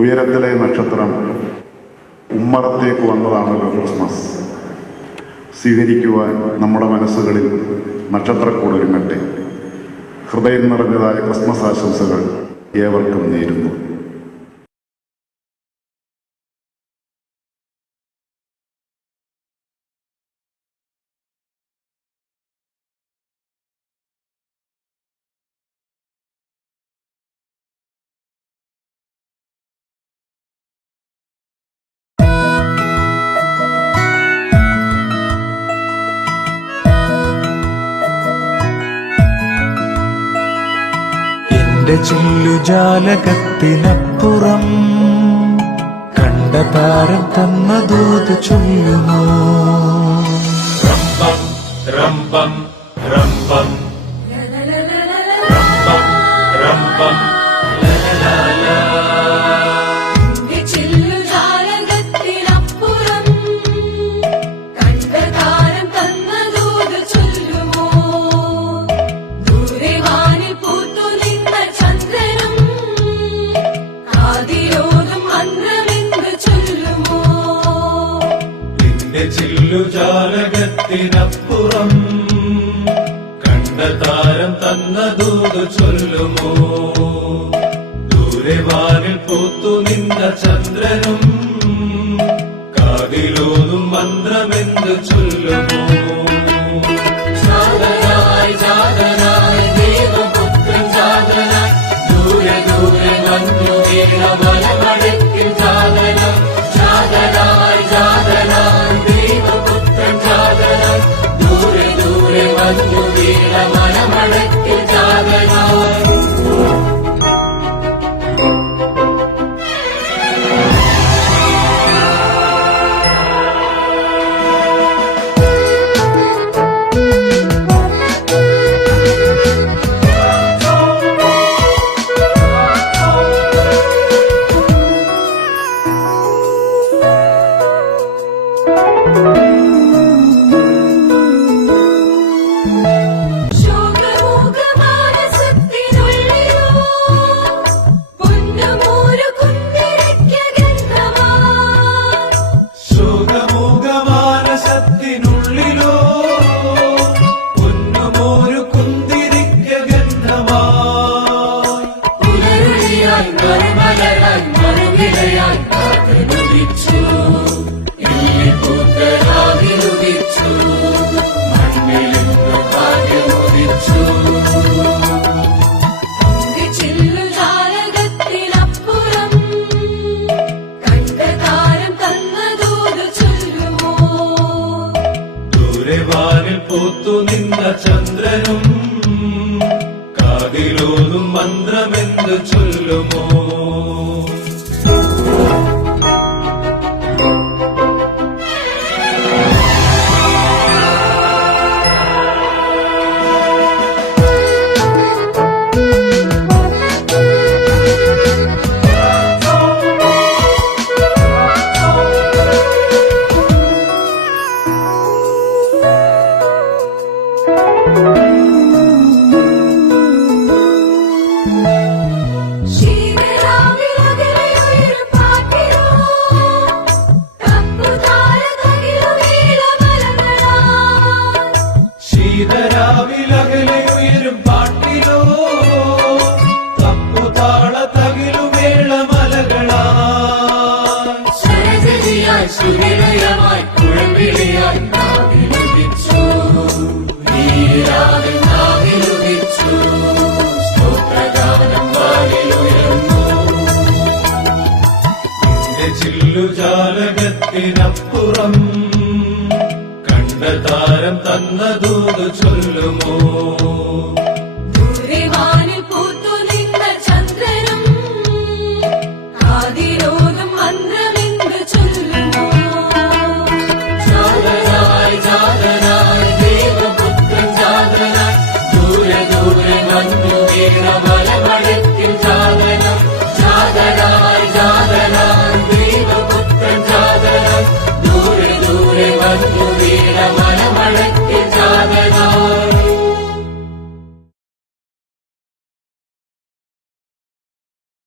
ഉയരത്തിലെ നക്ഷത്രം ഉമ്മറത്തേക്ക് വന്നതാണല്ലോ ക്രിസ്മസ്. സ്വീകരിക്കുവാൻ നമ്മുടെ മനസ്സുകളിൽ നക്ഷത്രക്കൂടൊരുങ്ങട്ടെ. ഹൃദയം നിറഞ്ഞതായ ക്രിസ്മസ് ആശംസകൾ ഏവർക്കും നേരുന്നു. എന്റെ ചില്ലുജാലകത്തിനപ്പുറം കണ്ട താരം തന്ന ദൂത് ചൊല്ലുമോ? റംബം റംബം റംബം റംബം റംബം ചില്ലുജാലകത്തിനപ്പുറം കണ്ട താരം തന്ന ദൂത് ചൊല്ലുമോ? ദൂരെ വാനിൽ പൂത്തു നിന്ന ചന്ദ്രനും കാതിലോതും മന്ത്രമെന്ന് ചൊല്ലുമോ? ജാതനായി ജാതനായി ദേവപുത്രൻ ജാതനായി ദൂരെ ദൂരെ മഞ്ഞു വീണ മലമടക്കിൽ ജാതനായി ജാതനായി ജാതനായി ദേവപുത്രൻ ജാതനായി ദൂരെ ദൂരെ മഞ്ഞു വീണ മലമടക്കിൽ ജാതനായി. വാനിൽ പൂത്തു നിന്ന ചന്ദ്രനും കാതിലോതും മന്ത്രമെന്ന് ചൊല്ലുമോ? ശീതരാവിലകലെയുയരും പാട്ടിലോ തപ്പുതാള തകിലുമേള മലകളായി സുനിലയമായി കുഴമ്പിളിയായി നാവിലുദിച്ചു നീരാവിൽ നാവിലുദിച്ചു സ്തോത്രഗാനം വാനിലുയർന്നു. എന്റെ ചില്ലുജാലകത്തിനപ്പുറം താരം തന്ന ദൂത് ചൊല്ലുമോ? ദൂരെ വാനിൽ പൂത്തു നിന്ന ചന്ദ്രനും കാതിലോതും മന്ത്രമെന്ന് ചൊല്ലുമോ? ജാതനായി ജാതനായി ദേവപുത്രൻ ജാതനായി ദൂരെ ദൂരെ മഞ്ഞു വീണ മലമടക്കിൽ